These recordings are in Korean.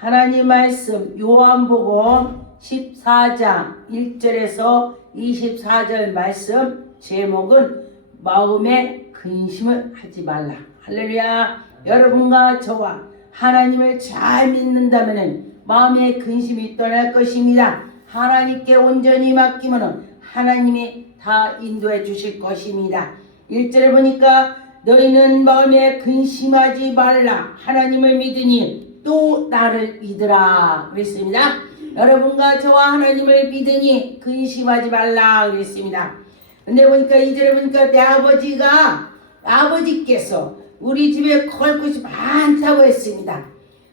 하나님 말씀 요한복음 14장 1절에서 24절 말씀 제목은 마음에 근심을 하지 말라. 할렐루야. 여러분과 저와 하나님을 잘 믿는다면 마음에 근심이 떠날 것입니다. 하나님께 온전히 맡기면 하나님이 다 인도해 주실 것입니다. 1절에 보니까 너희는 마음에 근심하지 말라. 하나님을 믿으니 또 나를 믿으라 그랬습니다. 여러분과 저와 하나님을 믿으니 근심하지 말라 그랬습니다. 근데 보니까 2절에 보니까 내 아버지께서 우리 집에 걸 곳이 많다고 했습니다.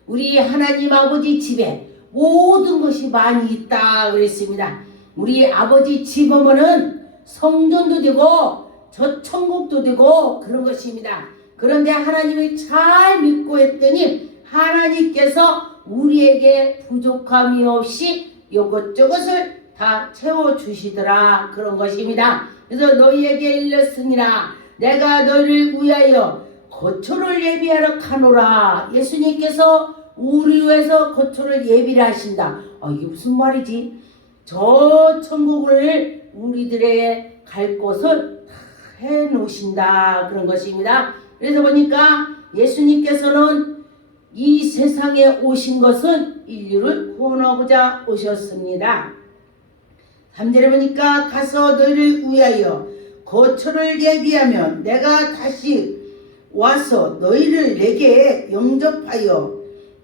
우리 하나님 아버지 집에 모든 것이 많이 있다 그랬습니다. 우리 아버지 집 오면은 성전도 되고 저 천국도 되고 그런 것입니다. 그런데 하나님을 잘 믿고 했더니 하나님께서 우리에게 부족함이 없이 이것저것을 다 채워주시더라 그런 것입니다. 그래서 너희에게 일렀으니라 내가 너희를 위하여 거처를 예비하러 가노라. 예수님께서 우리 위해서 거처를 예비를 하신다. 이게 무슨 말이지? 저 천국을 우리들의 갈 곳을 다 해놓으신다 그런 것입니다. 그래서 보니까 예수님께서는 이 세상에 오신 것은 인류를 구원하고자 오셨습니다. 3절에 보니까 가서 너희를 위하여 거처를 예비하면 내가 다시 와서 너희를 내게 영접하여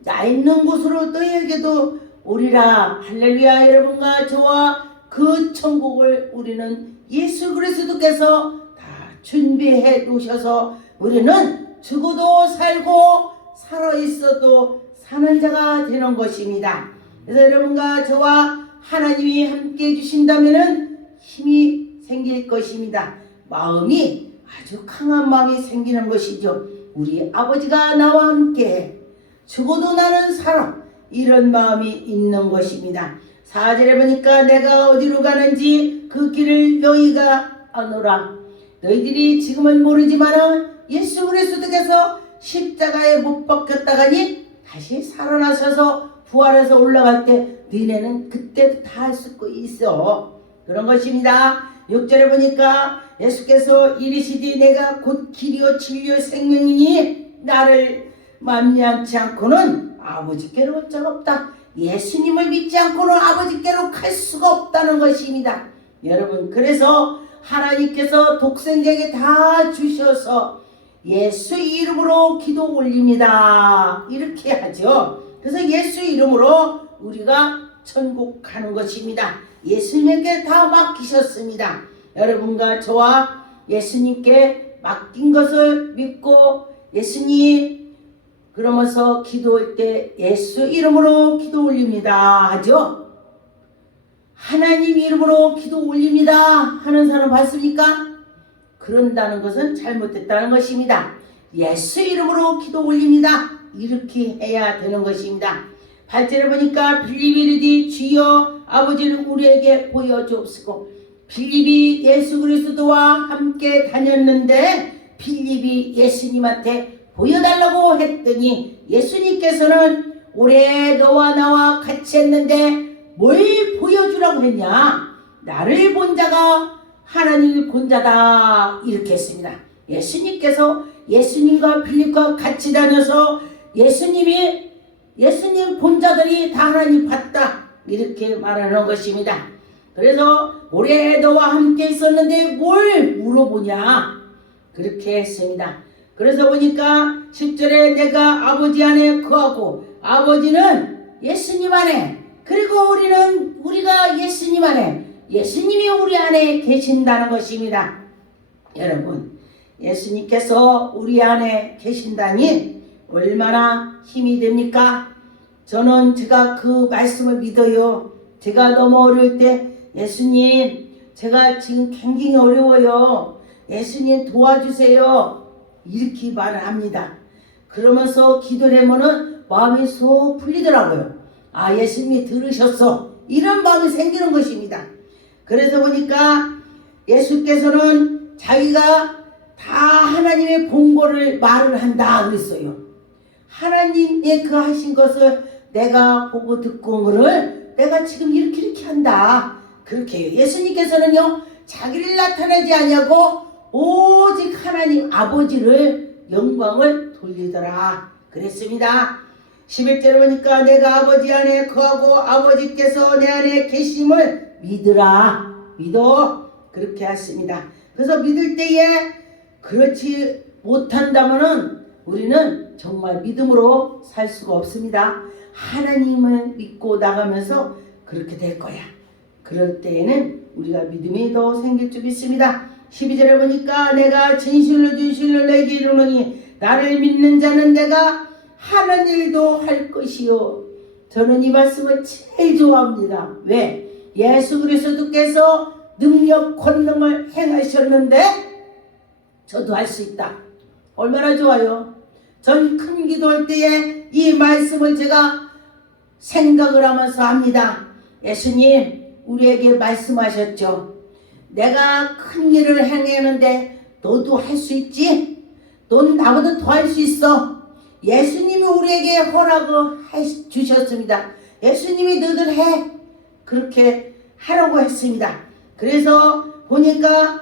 나 있는 곳으로 너희에게도 오리라. 할렐루야. 여러분과 저와 그 천국을 우리는 예수 그리스도께서 다 준비해 놓으셔서 우리는 죽어도 살고 살아있어도 사는 자가 되는 것입니다. 그래서 여러분과 저와 하나님이 함께 해주신다면 힘이 생길 것입니다. 마음이 아주 강한 마음이 생기는 것이죠. 우리 아버지가 나와 함께 죽어도 나는 살아 이런 마음이 있는 것입니다. 4절에 보니까 내가 어디로 가는지 그 길을 너희가 아노라. 너희들이 지금은 모르지만 예수 그리스도께서 십자가에 못 박혔다가니 다시 살아나셔서 부활해서 올라갈 때 너희는 그때도 다 할 수 있어 그런 것입니다. 6절에 보니까 예수께서 이르시되 내가 곧 길이요 진리요 생명이니 나를 만미하지 않고는 아버지께로 올 자가 없다. 예수님을 믿지 않고는 아버지께로 갈 수가 없다는 것입니다. 여러분, 그래서 하나님께서 독생자에게 다 주셔서 예수 이름으로 기도 올립니다. 이렇게 하죠. 그래서 예수 이름으로 우리가 천국 가는 것입니다. 예수님께 다 맡기셨습니다. 여러분과 저와 예수님께 맡긴 것을 믿고 예수님 그러면서 기도할 때 예수 이름으로 기도 올립니다 하죠. 하나님 이름으로 기도 올립니다 하는 사람 봤습니까? 그런다는 것은 잘못됐다는 것입니다. 예수 이름으로 기도 올립니다 이렇게 해야 되는 것입니다. 8절에 보니까 빌립이 이르되 주여 아버지를 우리에게 보여주옵시고. 빌립이 예수 그리스도와 함께 다녔는데 빌립이 예수님한테 보여달라고 했더니 예수님께서는 올해 너와 나와 같이 했는데 뭘 보여주라고 했냐? 나를 본 자가 하나님을 본 자다 이렇게 했습니다. 예수님께서 예수님과 빌립과 같이 다녀서 예수님 본 자들이 다 하나님 봤다 이렇게 말하는 것입니다. 그래서 올해 너와 함께 있었는데 뭘 물어보냐 그렇게 했습니다. 그래서 보니까 10절에 내가 아버지 안에 거하고 아버지는 예수님 안에 그리고 우리가 예수님 안에 예수님이 우리 안에 계신다는 것입니다. 여러분, 예수님께서 우리 안에 계신다니 얼마나 힘이 됩니까? 저는 제가 그 말씀을 믿어요. 제가 너무 어려울 때 예수님 제가 지금 굉장히 어려워요. 예수님 도와주세요. 이렇게 말을 합니다. 그러면서 기도를 하면은 마음이 속 풀리더라고요. 예수님이 들으셨어. 이런 마음이 생기는 것입니다. 그래서 보니까 예수께서는 자기가 다 하나님의 본거를 말을 한다 그랬어요. 하나님의 그 하신 것을 내가 보고 듣고 온 거를 내가 지금 이렇게 한다. 그렇게 예수님께서는요 자기를 나타내지 아니하고 오직 하나님 아버지를 영광을 돌리더라 그랬습니다. 11절에 보니까 내가 아버지 안에 거하고 아버지께서 내 안에 계심을 믿으라. 믿어. 그렇게 했습니다. 그래서 믿을 때에 그렇지 못한다면은 우리는 정말 믿음으로 살 수가 없습니다. 하나님을 믿고 나가면서 그렇게 될 거야. 그럴 때에는 우리가 믿음이 더 생길 줄 믿습니다. 12절에 보니까 내가 진실로 내게 이르노니 나를 믿는 자는 내가 하는 일도 할 것이요. 저는 이 말씀을 제일 좋아합니다. 왜? 예수 그리스도께서 능력 권능을 행하셨는데 저도 할 수 있다. 얼마나 좋아요. 전 큰 기도할 때에 이 말씀을 제가 생각을 하면서 합니다. 예수님 우리에게 말씀하셨죠. 내가 큰 일을 행하는데 너도 할 수 있지? 넌 나보다 더 할 수 있어. 예수님이 우리에게 허락을 주셨습니다. 예수님이 너들 해. 그렇게 하라고 했습니다. 그래서 보니까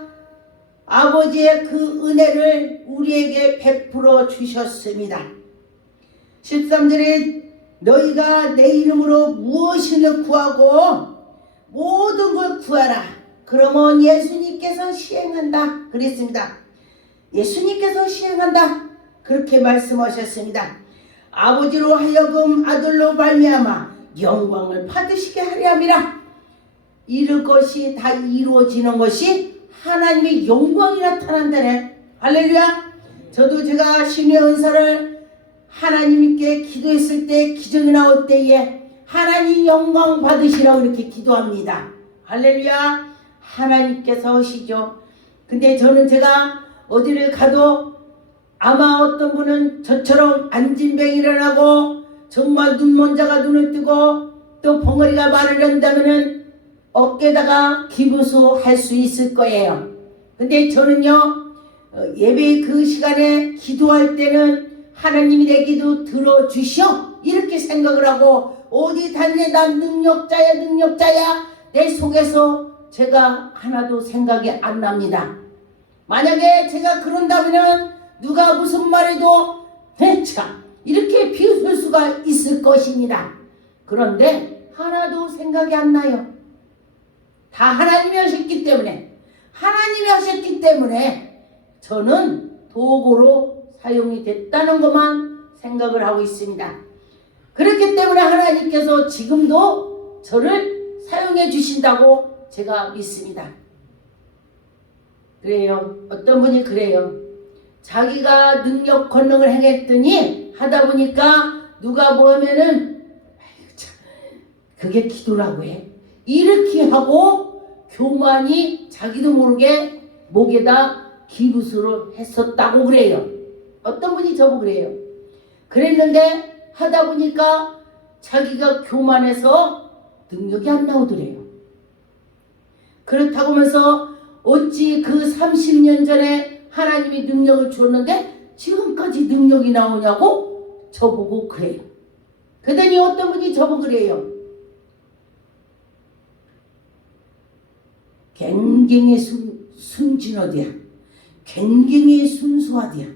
아버지의 그 은혜를 우리에게 베풀어 주셨습니다. 13절에 너희가 내 이름으로 무엇을 구하고 모든 걸 구하라. 그러면 예수님께서 시행한다. 그랬습니다. 예수님께서 시행한다. 그렇게 말씀하셨습니다. 아버지로 하여금 아들로 말미암아 영광을 받으시게 하려 함이라. 이럴 것이 다 이루어지는 것이 하나님의 영광이 나타난다네. 할렐루야. 저도 제가 신의 은사를 하나님께 기도했을 때 기적이 나올 때에 하나님 영광 받으시라고 이렇게 기도합니다. 할렐루야. 하나님께서 하시죠. 근데 저는 제가 어디를 가도 아마 어떤 분은 저처럼 안진뱅이를 하고 정말 눈먼자가 눈을 뜨고 또 벙어리가 말을 한다면은 어깨다가 기부수 할 수 있을 거예요. 근데 저는요 예배 그 시간에 기도할 때는 하나님이 내 기도 들어주셔 이렇게 생각을 하고 어디 다니네 난 능력자야 내 속에서 제가 하나도 생각이 안 납니다. 만약에 제가 그런다면 누가 무슨 말해도 참 이렇게 비웃을 수가 있을 것입니다. 그런데 하나도 생각이 안 나요. 다 하나님이 하셨기 때문에 저는 도구로 사용이 됐다는 것만 생각을 하고 있습니다. 그렇기 때문에 하나님께서 지금도 저를 사용해 주신다고 제가 믿습니다. 그래요. 어떤 분이 그래요. 자기가 능력 권능을 행했더니 하다 보니까 누가 뭐 하면은 그게 기도라고 해. 이렇게 하고 교만이 자기도 모르게 목에다 기부수를 했었다고 그래요. 어떤 분이 저보고 그래요. 그랬는데 하다 보니까 자기가 교만해서 능력이 안 나오더래요. 그렇다고 하면서 어찌 그 30년 전에 하나님이 능력을 줬는데 지금까지 능력이 나오냐고 저보고 그래요. 그러더니 어떤 분이 저보고 그래요. 굉장히 순진하디야. 굉장히 순수하디야.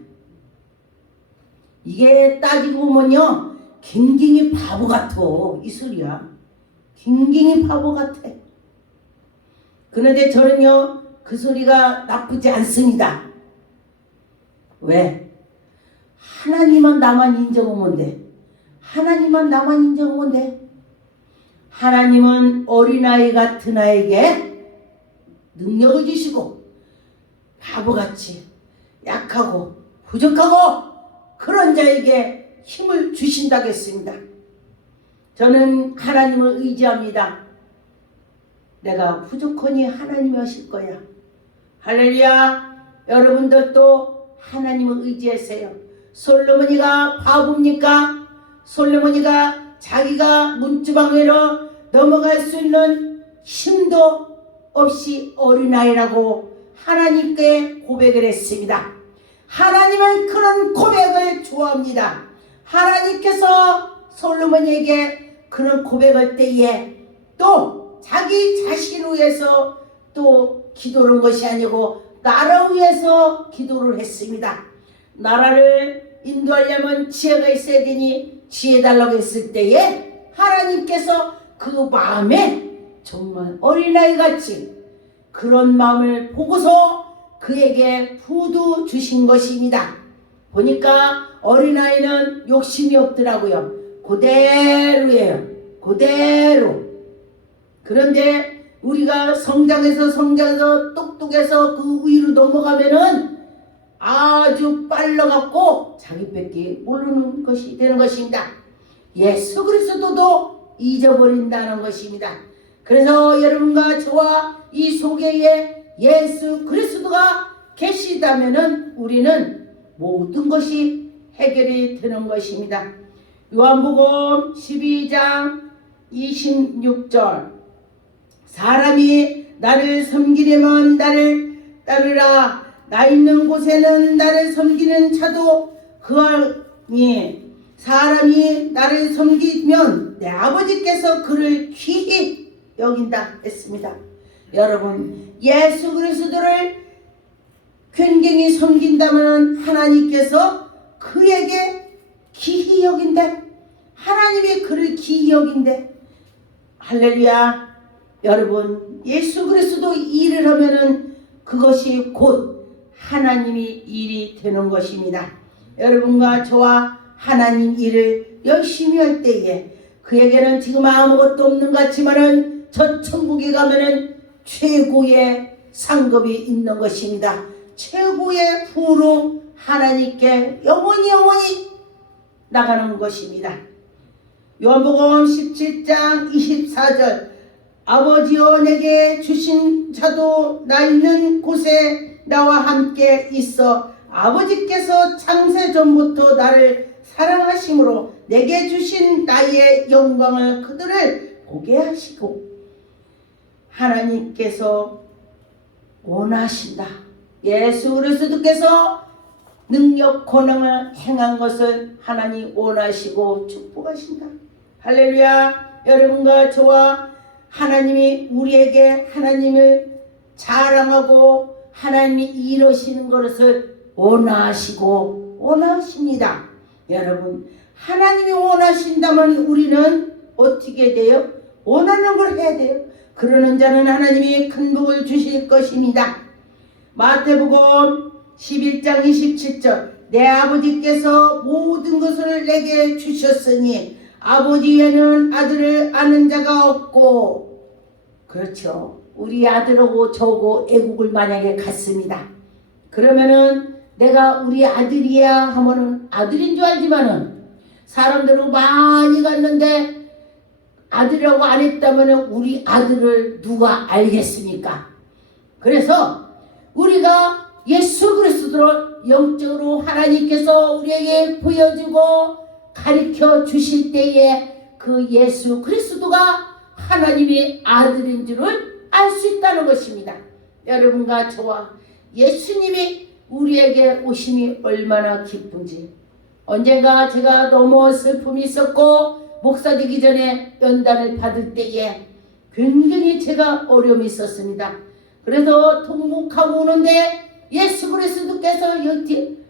이게 따지고 보면요 굉장히 바보 같아. 이 소리야. 굉장히 바보 같아. 그런데 저는요 그 소리가 나쁘지 않습니다. 왜? 하나님만 나만 인정하면 돼. 하나님만 나만 인정하면 돼. 하나님은 어린아이 같은 아이에게 능력을 주시고 바보같이 약하고 부족하고 그런 자에게 힘을 주신다고 했습니다. 저는 하나님을 의지합니다. 내가 부족하니 하나님이 하실 거야. 할렐루야. 여러분들도 하나님을 의지하세요. 솔로몬이가 바보입니까? 솔로몬이가 자기가 문지방으로 넘어갈 수 있는 힘도 없이 어린아이라고 하나님께 고백을 했습니다. 하나님은 그런 고백을 좋아합니다. 하나님께서 솔로몬에게 그런 고백할 때에 또 자기 자신을 위해서 또 기도를 한 것이 아니고 나라를 위해서 기도를 했습니다. 나라를 인도하려면 지혜가 있어야 되니 지혜 달라고 했을 때에 하나님께서 그 마음에 정말 어린아이같이 그런 마음을 보고서 그에게 부도 주신 것입니다. 보니까 어린아이는 욕심이 없더라고요. 그대로예요. 그대로. 그런데 우리가 성장해서 똑똑해서 그 위로 넘어가면은 아주 빨라갖고 자기밖에 모르는 것이 되는 것입니다. 예수 그리스도도 잊어버린다는 것입니다. 그래서 여러분과 저와 이 속에 예수 그리스도가 계시다면은 우리는 모든 것이 해결이 되는 것입니다. 요한복음 12장 26절 사람이 나를 섬기려면 나를 따르라. 나 있는 곳에는 나를 섬기는 자도 그하니 사람이 나를 섬기면 내 아버지께서 그를 귀히 여긴다 했습니다. 여러분 예수 그리스도를 굉장히 섬긴다면 하나님께서 그에게 귀히 여긴대. 하나님이 그를 귀히 여긴대. 할렐루야. 여러분 예수 그리스도 일을 하면은 그것이 곧 하나님이 일이 되는 것입니다. 여러분과 저와 하나님 일을 열심히 할 때에 그에게는 지금 아무것도 없는 것 같지만은 저 천국에 가면은 최고의 상급이 있는 것입니다. 최고의 부로 하나님께 영원히 나가는 것입니다. 요한복음 17장 24절 아버지여 내게 주신 자도 나 있는 곳에 나와 함께 있어 아버지께서 창세 전부터 나를 사랑하심으로 내게 주신 나의 영광을 그들을 보게 하시고 하나님께서 원하신다. 예수 그리스도께서 능력 권능을 행한 것을 하나님 원하시고 축복하신다. 할렐루야. 여러분과 저와 하나님이 우리에게 하나님을 자랑하고 하나님이 이루시는 것을 원하십니다. 여러분 하나님이 원하신다면 우리는 어떻게 돼요? 원하는 걸 해야 돼요. 그러는 자는 하나님이 큰 복을 주실 것입니다. 마태복음 11장 27절 내 아버지께서 모든 것을 내게 주셨으니 아버지 외에는 아들을 아는 자가 없고 그렇죠. 우리 아들하고 저하고 애국을 만약에 갔습니다. 그러면은 내가 우리 아들이야 하면은 아들인 줄 알지만은 사람들은 많이 갔는데 아들이라고 안 했다면은 우리 아들을 누가 알겠습니까? 그래서 우리가 예수 그리스도를 영적으로 하나님께서 우리에게 보여주고 가르쳐 주실 때에 그 예수 그리스도가 하나님의 아들인 줄을 알 수 있다는 것입니다. 여러분과 저와 예수님이 우리에게 오심이 얼마나 기쁜지. 언젠가 제가 너무 슬픔이 있었고 목사 되기 전에 연단을 받을 때에 굉장히 제가 어려움이 있었습니다. 그래서 통곡하고 오는데 예수 그리스도께서 여기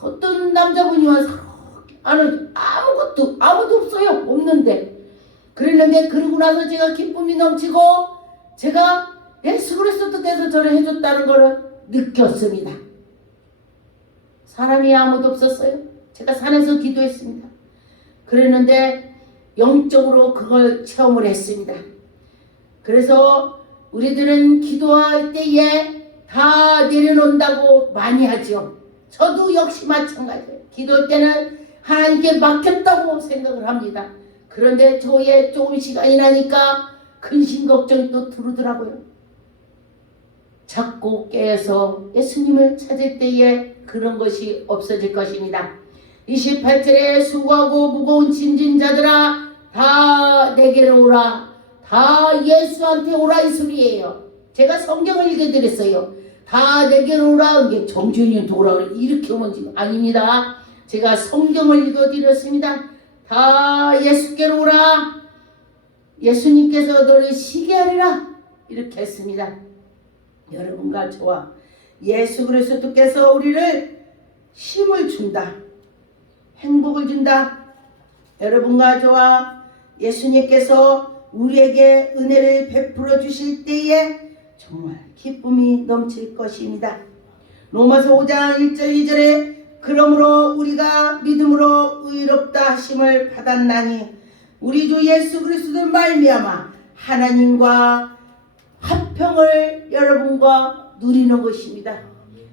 어떤 남자분이 와서 아무도 없어요. 없는데 그랬는데 그러고 나서 제가 기쁨이 넘치고 제가 예수 그리스도께서 저를 해줬다는 것을 느꼈습니다. 사람이 아무도 없었어요. 제가 산에서 기도했습니다. 그랬는데 영적으로 그걸 체험을 했습니다. 그래서 우리들은 기도할 때에 다 내려놓는다고 많이 하죠. 저도 역시 마찬가지예요. 기도할 때는 하나님께 맡겼다고 생각을 합니다. 그런데 저의 조금 시간이 나니까 근심 걱정이 또 들더라고요. 자꾸 깨어서 예수님을 찾을 때에 그런 것이 없어질 것입니다. 28절에 수고하고 무거운 짐진 자들아 다 내게로 오라. 다 예수한테 오라 이 소리예요. 제가 성경을 읽어드렸어요. 다 내게로 오라. 이게 정준이한테 오라 이렇게 오면 지금 아닙니다. 제가 성경을 읽어드렸습니다. 다 예수께로 오라. 예수님께서 너를 쉬게 하리라. 이렇게 했습니다. 여러분과 저와 예수 그리스도께서 우리를 힘을 준다. 행복을 준다. 여러분과 저와 예수님께서 우리에게 은혜를 베풀어 주실 때에 정말 기쁨이 넘칠 것입니다. 로마서 5장 1절 2절에 그러므로 우리가 믿음으로 의롭다 하심을 받았나니 우리 주 예수 그리스도 말미암아 하나님과 화평을 여러분과 누리는 것입니다.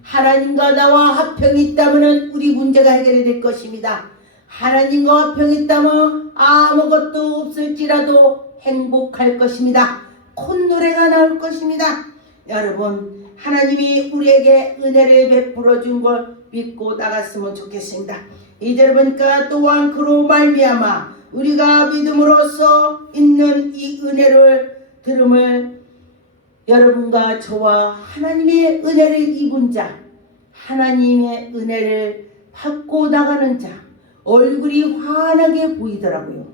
하나님과 나와 화평이 있다면 우리 문제가 해결이 될 것입니다. 하나님과 화평이 있다면 아무것도 없을지라도 행복할 것입니다. 콧노래가 나올 것입니다. 여러분, 하나님이 우리에게 은혜를 베풀어 준 걸 믿고 나갔으면 좋겠습니다. 이절 보니까 또한 그로 말미암아 우리가 믿음으로써 있는 이 은혜를 들음을 여러분과 저와 하나님의 은혜를 입은 자, 하나님의 은혜를 받고 나가는 자 얼굴이 환하게 보이더라고요.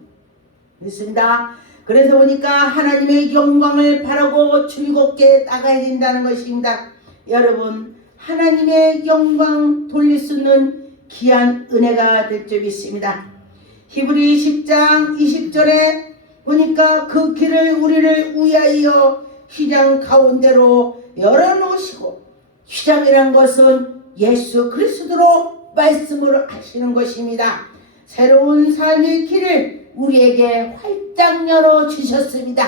그렇습니다. 그래서 보니까 하나님의 영광을 바라고 즐겁게 나가야 된다는 것입니다. 여러분, 하나님의 영광 돌릴 수 있는 귀한 은혜가 될 줄 믿습니다. 히브리 10장 20절에 보니까 그 길을 우리를 위하여 휘장 가운데로 열어놓으시고, 휘장이란 것은 예수 그리스도로 말씀을 하시는 것입니다. 새로운 삶의 길을 우리에게 활짝 열어주셨습니다.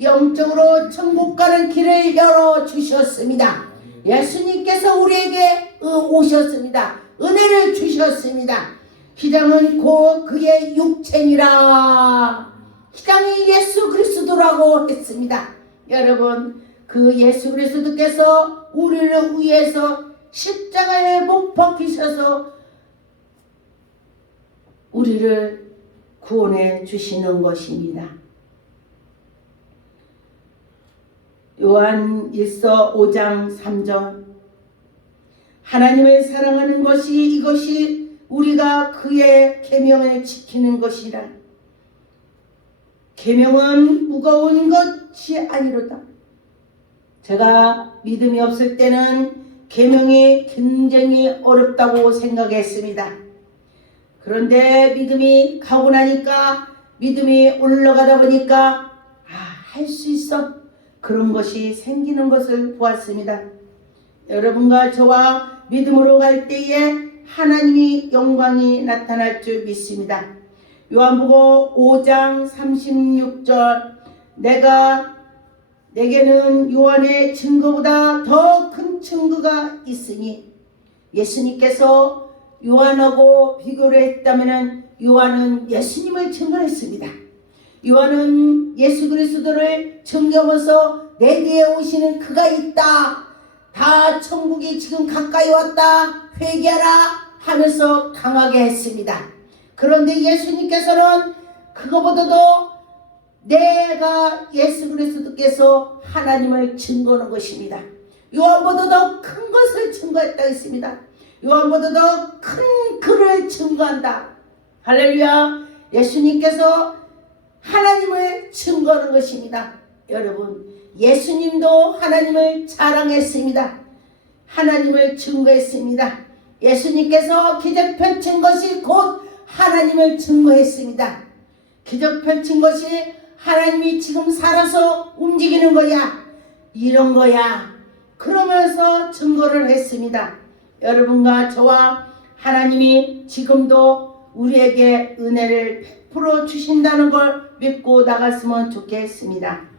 영적으로 천국 가는 길을 열어주셨습니다. 예수님께서 우리에게 오셨습니다. 은혜를 주셨습니다. 휘장은 곧 그의 육체니라. 휘장이 예수 그리스도라고 했습니다. 여러분, 그 예수 그리스도께서 우리를 위해서 십자가에 못 박히셔서 우리를 구원해 주시는 것입니다. 요한일서 5장 3절 하나님을 사랑하는 것이 이것이 우리가 그의 계명을 지키는 것이라. 계명은 무거운 것이 아니로다. 제가 믿음이 없을 때는 계명이 굉장히 어렵다고 생각했습니다. 그런데 믿음이 가고 나니까, 믿음이 올라가다 보니까 할 수 있어, 그런 것이 생기는 것을 보았습니다. 여러분과 저와 믿음으로 갈 때에 하나님이 영광이 나타날 줄 믿습니다. 요한복음 5장 36절 내게는 요한의 증거보다 더 큰 증거가 있으니, 예수님께서 요한하고 비교를 했다면 요한은 예수님을 증거했습니다. 요한은 예수 그리스도를 증거하면서 내 뒤에 오시는 그가 있다, 다 천국이 지금 가까이 왔다, 회개하라 하면서 강하게 했습니다. 그런데 예수님께서는 그거보다도 내가 예수 그리스도께서 하나님을 증거하는 것입니다. 요한보다 더 큰 것을 증거했다 했습니다. 요한보다 더 큰 글을 증거한다. 할렐루야. 예수님께서 하나님을 증거하는 것입니다. 여러분, 예수님도 하나님을 자랑했습니다. 하나님을 증거했습니다. 예수님께서 기적 펼친 것이 곧 하나님을 증거했습니다. 기적 펼친 것이 하나님이 지금 살아서 움직이는 거야, 이런 거야, 그러면서 증거를 했습니다. 여러분과 저와 하나님이 지금도 우리에게 은혜를 베풀어 주신다는 걸 믿고 나갔으면 좋겠습니다.